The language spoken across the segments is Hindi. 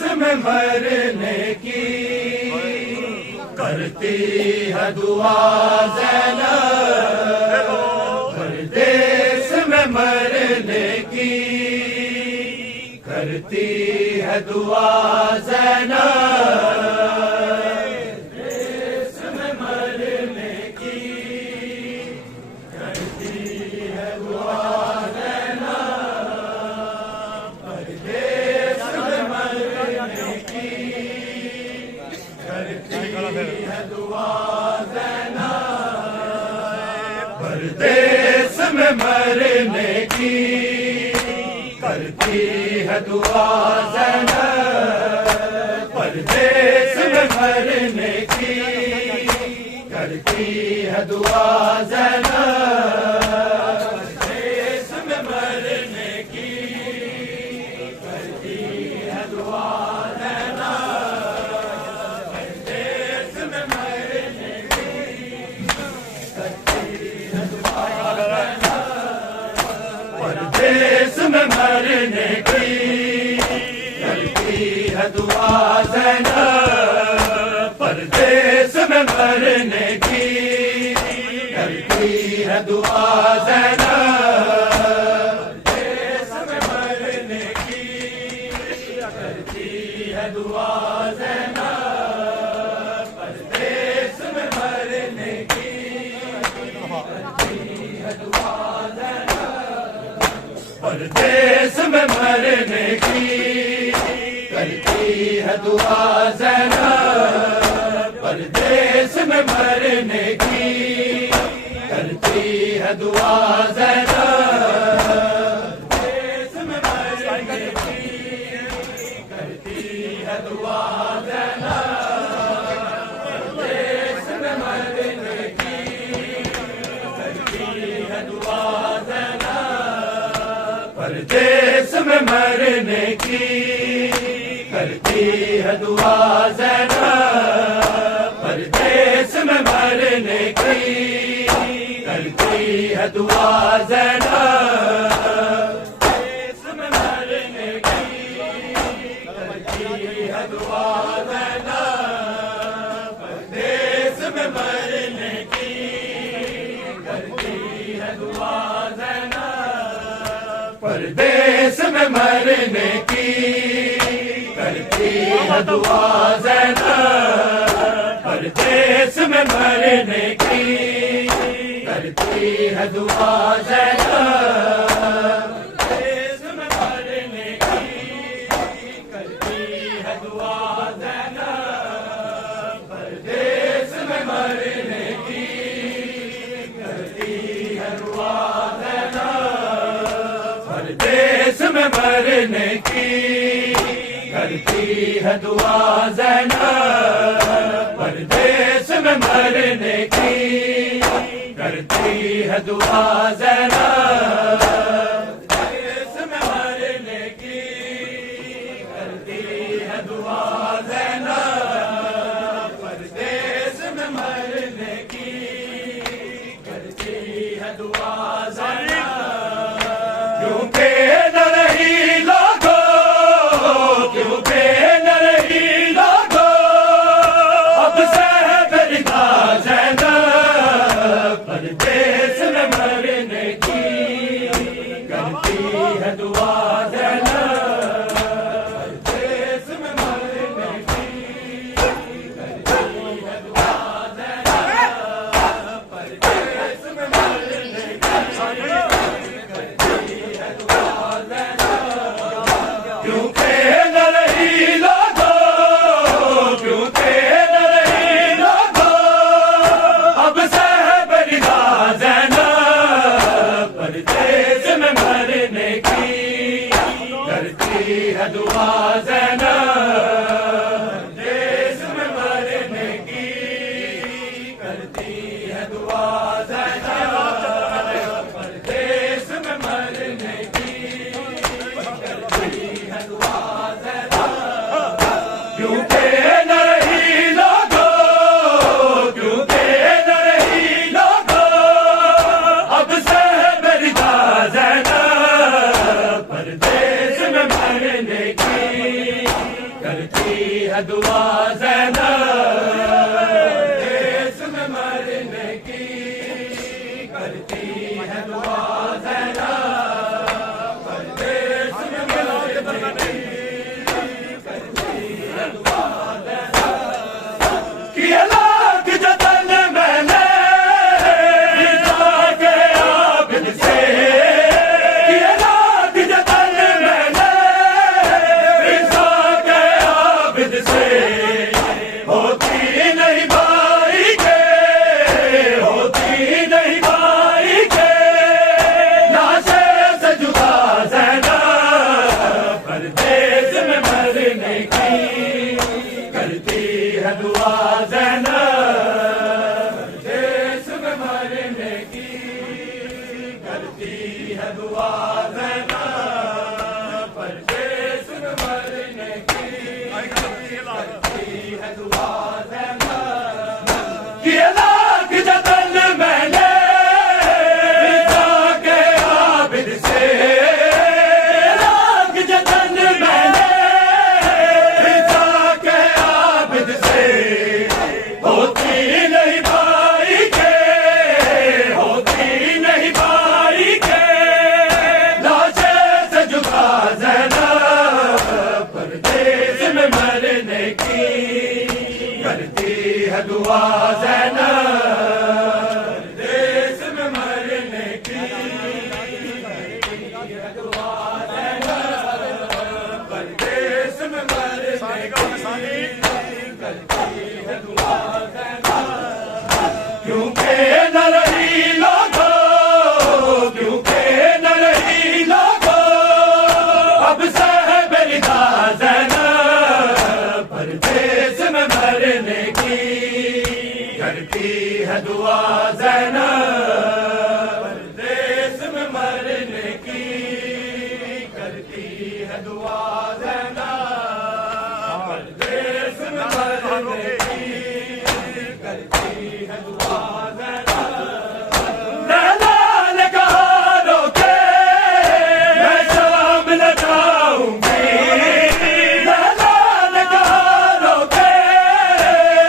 मरने की करती है दुआ ज़ैनब, परदेस में मरने की करती है दुआ ज़ैनब। परदेस में मरने की करती है दुआ ज़ैनब, परदेस में मरने की करती है दुआ ज़ैनब, परदेस में मरने की करती है दुआ परदेस में मरने की करती है दुआ ज़ैनब, परदेस में मरने की करती है दुआ ज़ैनब, परदेस में मरने की करती है दुआ ज़ैनब, परदेस में मरने की करती है दुआ परदेस में मरने की करती है दुआ ज़ैनब, परदेस में मरने की करती है दुआ ज़ैनब, परदेस में मरने की करती है दुआ ज़ैनब, परदेस में मरने की करती है दुआ परदेस में मरने की करती है दुआ ज़ैनब, परदेस में मरने की करती है दुआ ज़ैनब, परदेस में मरने की करती है दुआ ज़ैनब, परदेस में मरने की करती है दुआ परदेस में मरने की करती है दुआ ज़ैनब, परदेस में मरने की करती है दुआ ज़ैनब, परदेस में मरने की करती है दुआ ज़ैनब, परदेस में मरने की करती है दुआ परदेस में मरने की करती है दुआ ज़ैनब, परदेस में मरने की करती है दुआ ज़ैनब, परदेस में मरने की करती दुआ ज़ैनब परदेस में मरने की, करती है दुआ ज़ैनब। क्यों पे न रही लोगो, क्यों पे न रही लोगो, अब सहबरिदा ज़ैनब परदेस में मरने की, करती है दुआ ज़ैनब परदेस में मरने की, करती है दुआ ज़ैनब परदेस में मरने की, करती है दुआ ज़ैनब। क्यों पे न रही लोगो, क्यों पे न रही लोगो, अब सहबरिदा ज़ैनब परदेस में मरने की, करती है दुआ ज़ैनब परदेस में मरने की, करती है दुआ ज़ैनब परदेस में मरने की, करती है दुआ ज़ैनब। क्यों पे न रही लोगो, क्यों पे न रही लोगो, अब सहबरिदा ज़ैनब परदेस में मरने की, करती है दुआ ज़ैनब परदेस में मरने की, करती है दुआ ज़ैनब परदेस में मरने की, करती है दुआ ज़ैनब। किया लाख जतन मैंने रिज़ा के आबिद से, किया लाख जतन मैंने रिज़ा के आबिद से, होती नहीं भाई के, होती नहीं भाई के, लाशे से जुदा ज़ैनब परदेस में मरने की, करती है दुआ ज़ैनब परदेस में मरने की, करती है दुआ ज़ैनब परदेस में मरने की, करती है दुआ ज़ैनब। किया लाख जतन मैंने रिज़ा के आबिद से, लाख जतन मैंने रिज़ा के आबिद से, होती नहीं भाई के, होती नहीं भाई के, लाशे से जुदा ज़ैनब परदेस में मरने की, करती है दुआ ज़ैनब परदेस में मरने की, करती है दुआ ज़ैनब परदेस में मरने की, करती है दुआ ज़ैनब। क्यों पे न रही लोगो, क्यों पे न रही लोगो, अब सहबरिदा ज़ैनब परदेस में मरने की, करती है दुआ ज़ैनब परदेस में मरने की, करती है दुआ ज़ैनब परदेस में मरने की, करती है दुआ ज़ैनब। लैला ने कहा रोके मैं शाम न जाऊंगी, लैला ने कहा रोके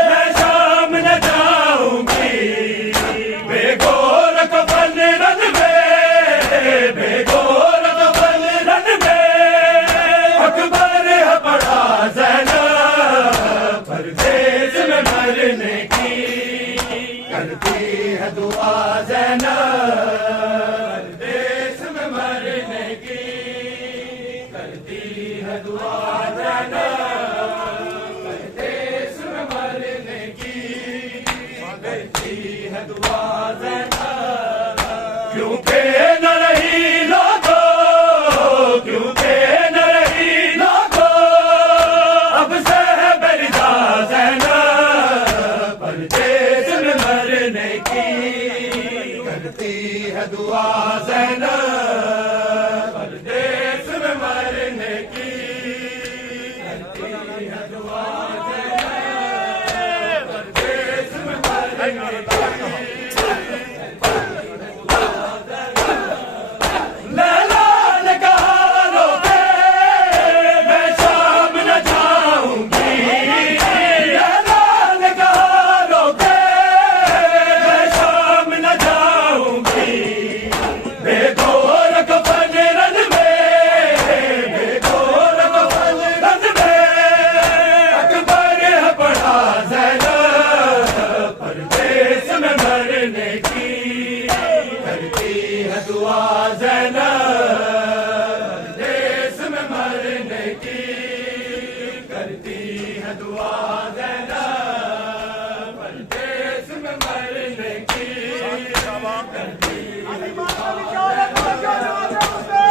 मैं शाम न जाऊंगी, बेगोर कफन रन में, बेगोर कफन रन में, अकबर है बड़ा ज़ैनब परदेस में मरने की, करती है दुआ ज़ैनब परदेस में मरने की, करती है दुआ ज़ैनब परदेस में मरने की, करती है दुआ ज़ैनब। क्यों पे न रही लोगो, क्यों पे न रही लोगो, अब सहबरिदा ज़ैनब परदेस में मरने की, करती है दुआ ज़ैनब परदेस में मरने की, करती है दुआ ज़ैनब परदेस में मरने की लैला ने कहा रोके मैं शाम न जाऊंगी लैला ने कहा रोके मैं शाम न जाऊंगी बेगोर कफन रन में बेगोर कफन रन में अकबर है पड़ा ज़ैनब परदेस में मरने की करती है दुआ ज़ैनब परदेस में मरने की करती है दुआ ज़ैनब परदेस में मरने की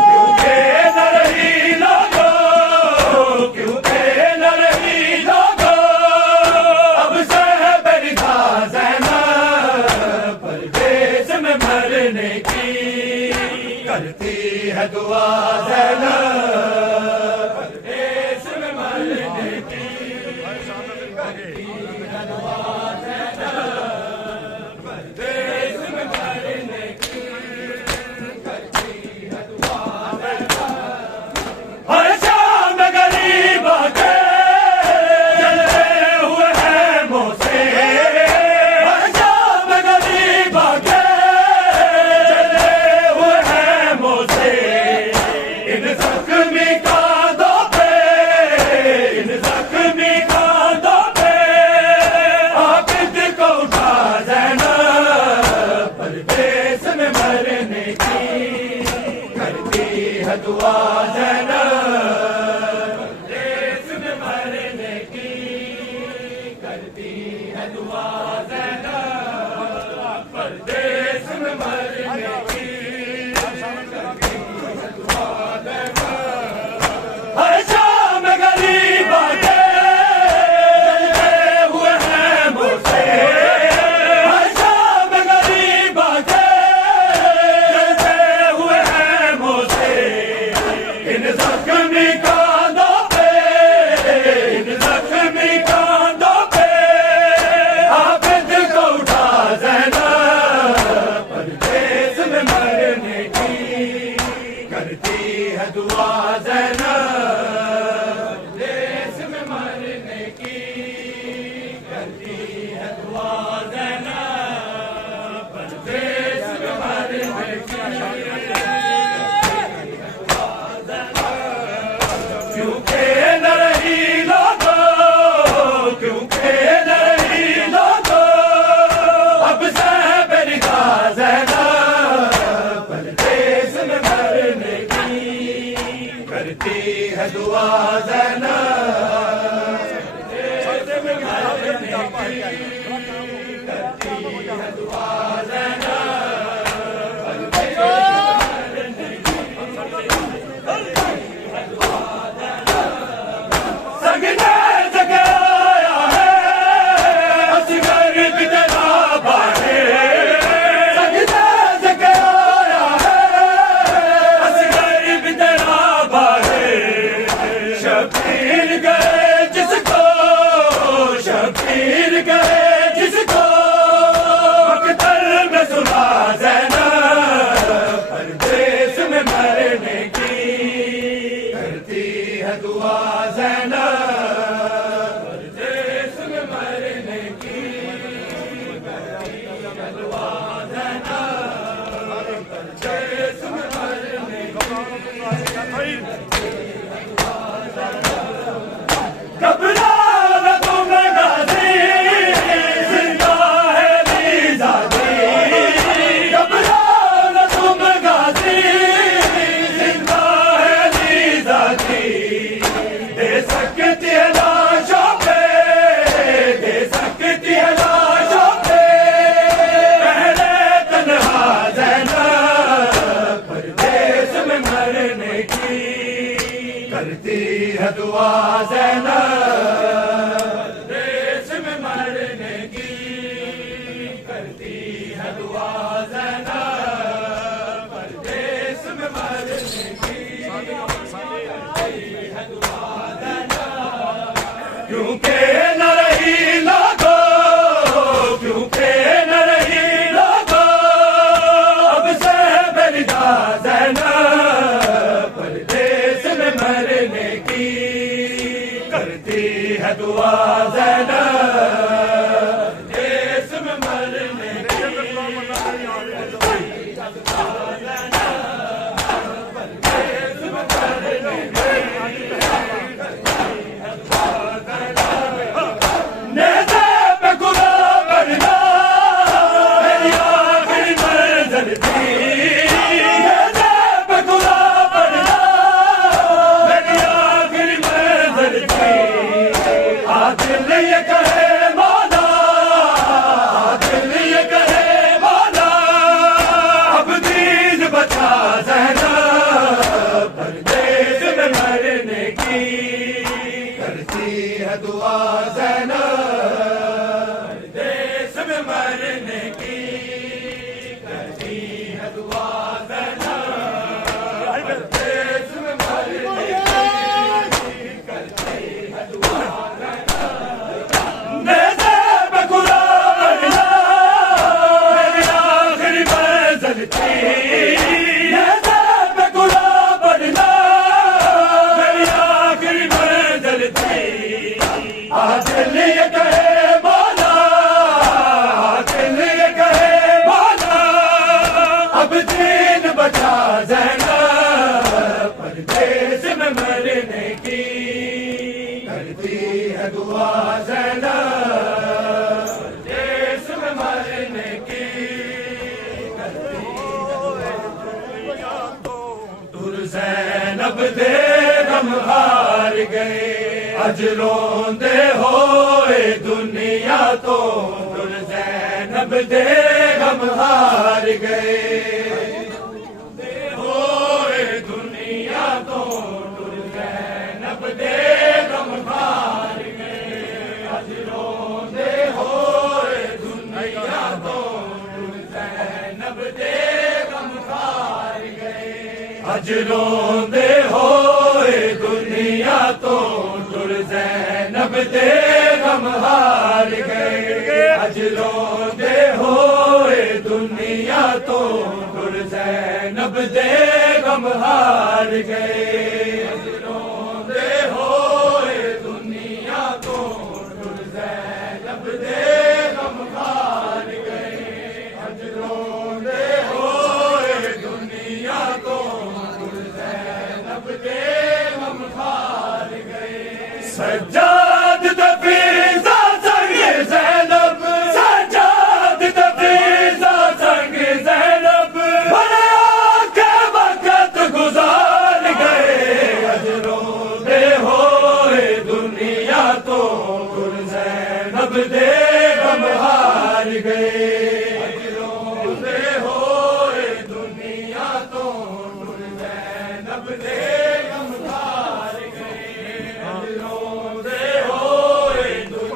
क्योंकि न रही लोगों क्योंकि न रही लोगों अब सहबरदा ज़ैनब परदेस में मरने की करती है दुआ ज़ैनब परदेस में मरने की करती है दुआ ज़ैनब परदेस में मरने की करती है दुआ ज़ैनब हर शाम गरीब आके जलते हुए हैं मुँह से हर शाम गरीब आके जलते हुए हैं मुँह से इन जख्मी कांधों पे इन जख्मी कांधों पे आबिद को उठा ज़ैनब परदेस में मरने की करती है दुआ ज़ैनब परदेस में मरने की करती है दुआ ज़ैनब परदेस में मरने की हर शाम गरीब आके जलते हुए हैं मुँह से हर शाम गरीब आके जलते हुए हैं मुँह से इन जख्मी कांधों पे इन जख्मी कांधों पे आबिद को उठा ज़ैनब परदेस में मरने की करती है दुआ ज़ैनब परदेस में मरने की करती है दुआ ज़ैनब परदेस में मरने की क्योंकि न रही लोगों क्योंकि न रही लोगों अब सहबरदा ज़ैनब परदेस में मरने की करती है दुआ ज़ैनब परदेस में मरने की करती है दुआ संगने जगाया है असगर भी तेरा बाहे संगने जगाया है असगर भी तेरा बाहे शबीर गए जिसको शबीर गए जिसको मकतल में सुना ज़ैनब परदेस में मरने की करती है दुआ ज़ैनब परदेस में मरने की करती है दुआ ज़ैनब परदेस में मरने की घबरा न तुम गाज़ी जिंदा है ज़ादी घबरा न तुम गाज़ी जिंदा है ज़ादी दे सकती है लाशों पे दे सकती है लाशों पे पहले तन्हा ज़ैनब परदेस में मरने की करती है दुआ ज़ैनब परदेस में मरने की करती है दुआ ज़ैनब परदेस में मरने की करती है दुआ ज़ैनब क्योंकि न रही लोगो, क्योंकि न रही लोगो, अब से बलिदा ज़ैनब परदेस में मरने की, करती है दुआ ज़ैनब देश में मरने की। नेज़े पे गुलाब बढ़ना मेरी आखिरी मंज़िल थी, नेज़े पे गुलाब बढ़ना मेरी आखिरी मंज़िल थी। दिल ये कहे मौला, दिल ये कहे मौला, अब दीन बचा ज़ैनब परदेस में मरने की, करती है दुआ ज़ैनब परदेस में मरने की, करती है दुआ ज़ैनब परदेस में मरने की, करती है दुआ नेज़े पे गुलाब बढ़ना मेरी आखिरी मंज़िल थी, नेज़े पे गुलाब बढ़ना मेरी आखिरी मंज़िल थी। दिल ये कहे मौला, दिल ये कहे मौला, अब दीन बचा ज़ैनब परदेस में मरने की, करती है दुआ ज़ैनब परदेस में मरने की, करती है दुआ ज़ैनब दे गम हार गए, अज रोंदे होए दुनिया तो, ज़ैनब दे गम हार गए, होए दुनिया तो, ज़ैनब दे गम हार गए, अज रोंदे होए दुनिया तो, ज़ैनब दे गम हार गए, अज रोंदे होए दुनिया तो, ज़ैनब दे गम हार गए, अज रोंदे होए दुनिया तो, ज़ैनब दे गम हार गए, अज रोंदे होए दुनिया तो, ज़ैनब दे गम हार गए, अज रोंदे होए दुनिया तो, ज़ैनब दे गम हार गए। सज्जाद तफरीज़ा संग ज़ैनब, सज्जाद तफरीज़ा संग ज़ैनब, बड़े आके वक़्त गुज़ार गए, अज रोंदे होए दुनिया तो, ज़ैनब दे गम हार गए, अज रोंदे होए दुनिया तो, ज़ैनब दे गम हार गए, अज रोंदे होए दुनिया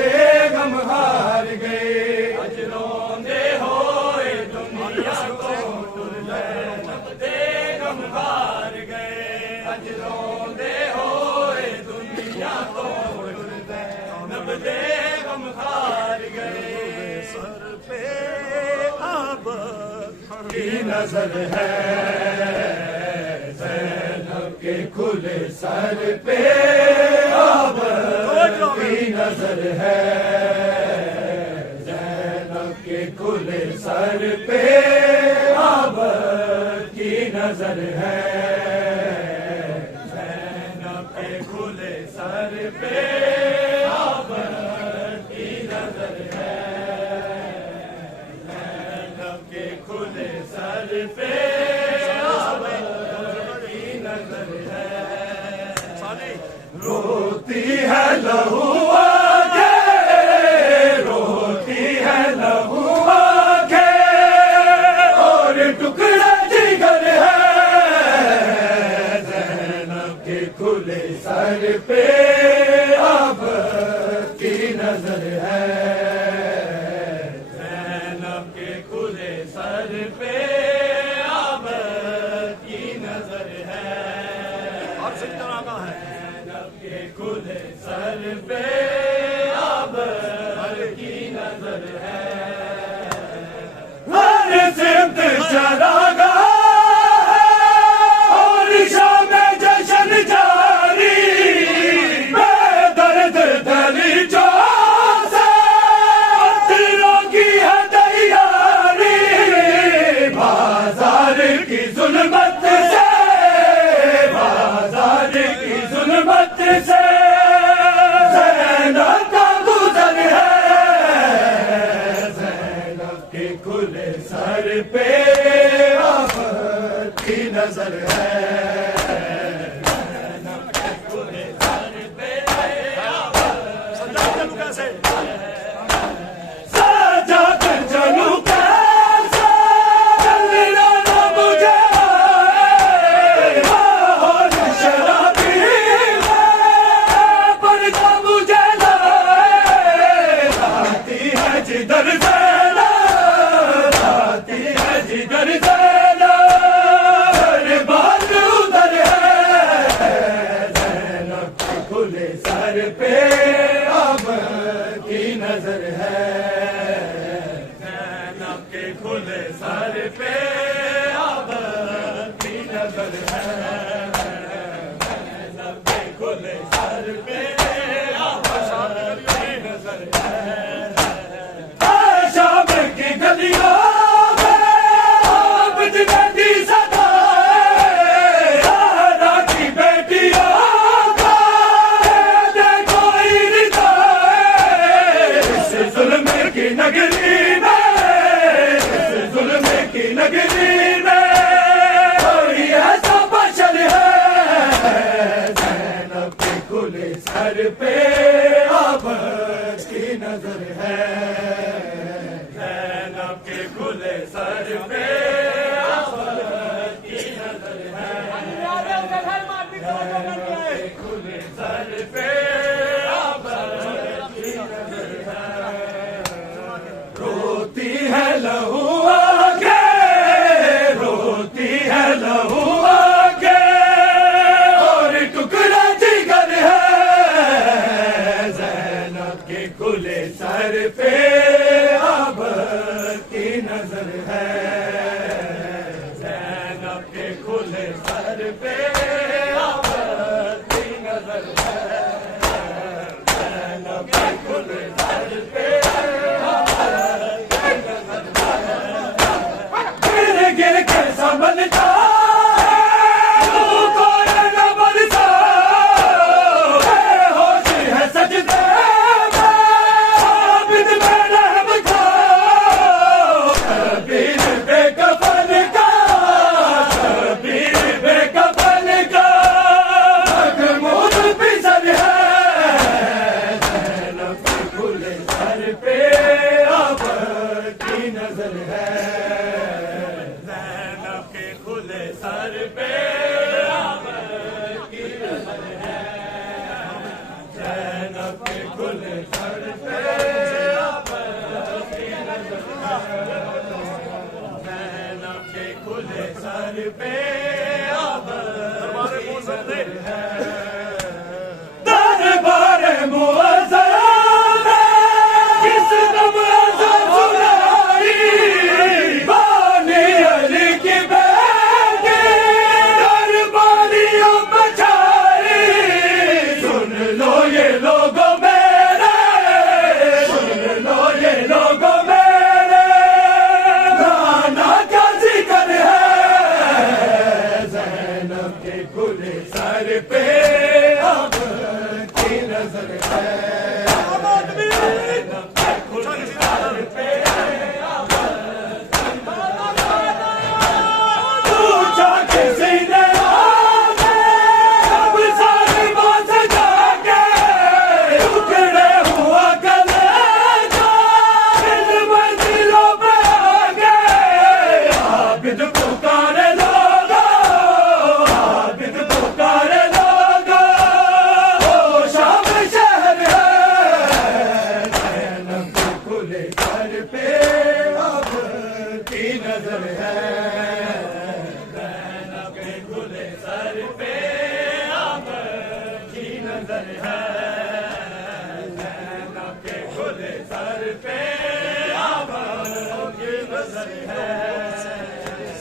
बेगम हार गए अज रोंदे होए दुनिया तो टुर ज़ैनब बेगम हार गए अज रोंदे होए दुनिया तो टुर ज़ैनब बेगम हार गए सर पे अब की नजर है ज़ैनब के खुले सर पे अब की नजर है ज़ैनब के खुले सर पे अब की नजर है ज़ैनब के खुले सर पे अब की नजर है ज़ैनब के खुले सर पे अब की नजर है रोती है लहू आंखें रोती है लहू आंखें और टुकड़ा जिगर है ज़ैनब के खुले सर पे अब की नजर है ज़ैनब के खुले सर पे अब की नजर है और सिख तरह का है के खुले सर पे अब की नजर है हर सिमत चरागा और शाम जश्न जारी बेदर्द दलीचों से पत्थरों की है तैयारी बाजार की जुल्मत से बाजार की जुल्मत से ज़ैनब का गुज़र है ज़ैनब के खुले सर पे अब की नजर है ज़ैनब के खुले सर पे अब कैसे सजा कर चलूं कैसे चलना ना मुझे और शराबी जिधर ज़ैनब आती है जिधर ज़ैनब बात उधर है ज़ैनब के खुले सर पे अब की नजर है ज़ैनब के खुले सर पे अब की नजर है ज़ैनब के खुले सर पे अब की नजर है गलियों में आबिद नदी सदाए ज़हरा की बेटियों का देखो इर्दाए इस जुल्म की नगरी में इस जुल्म की नगरी में कोई ऐसा बशर है ज़ैनब के खुले सर पे अब की नजर है के खुले सर पे अब की नजर है के खुले सर पे अब की नजर है रोती है लहू आंखें रोती है लहू आंखें और टुकड़ा जिगर है ज़ैनब के खुले सर पे अब की नजर है ज़ैनब के खुले सर पे अब की नजर है ज़ैनब के खुले सर पे अब की नजर है गिर गिर के समझता तू कोई न बनता बेहोश है सजदे में आबिद में रहम था शबीर बेकफन का पे अब दरबार मुअज़्ज़म किस दम अज़ान सुनाई बानी अली की बेटी दरबारियों बचाई। सुन लो ये लोगों मेरे, सुन लो ये लोगों मेरे, नाना का जिक्र है ज़ैनब के खुले सर पे अब की नजर है।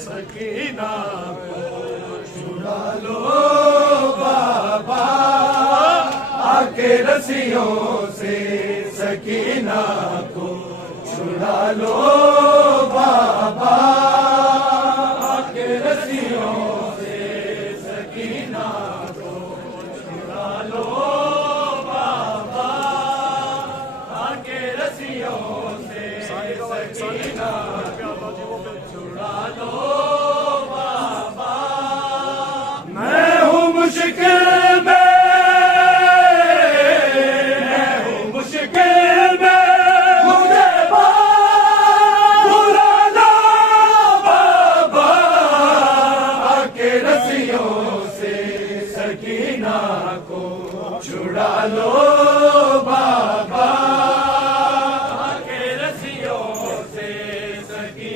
सकीना को छुड़ा लो बाबा आके रस्सियों से, सकीना को छुड़ा लो बाबा आके रस्सियों से, सकीना को छुड़ा लो बाबा आके रस्सियों से, सकीना छुड़ा लो बाबा। मैं हूँ मुश्किल में, मैं हूँ मुश्किल में, मुझे बुला लो बाबा आके रस्सियों से, सकीना को छुड़ा लो बाबा आके रस्सियों से, सकीना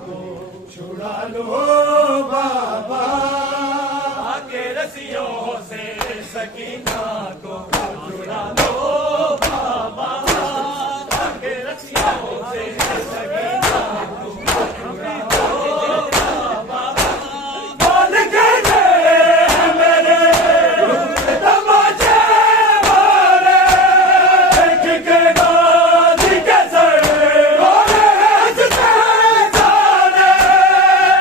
को छुड़ा लो बाबा, आके रस्सियों से सकीना को छुड़ा लो बाबा, आके रस्सियों से सकीना को छुड़ा लो बाबा। बोल के दे मेरे तमाचे मारे, देख के गाजी के सर रोने हंसते जाने,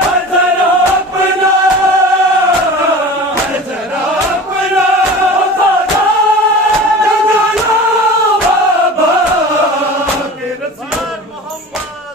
हर जरा अपना, हर जरा अपना सादा जगा लो बाबा, के रसूल मोहम्मद